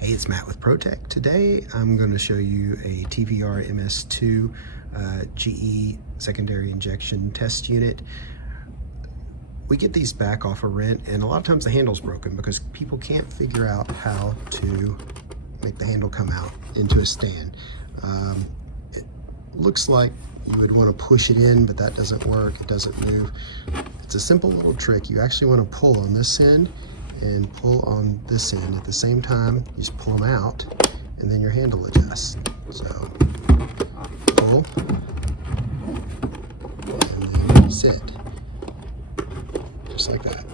Hey, it's Matt with Protec. Today I'm going to show you a TVRMS2 GE secondary injection test unit. We get these back off a rent, and a lot of times the handle's broken because people can't figure out how to make the handle come out into a stand. It looks like you would want to push it in, but that doesn't work. It doesn't move. It's a simple little trick. You actually want to pull on this end and pull on this end at the same time. You just pull them out, and then your handle adjusts. So pull, and then sit, just like that.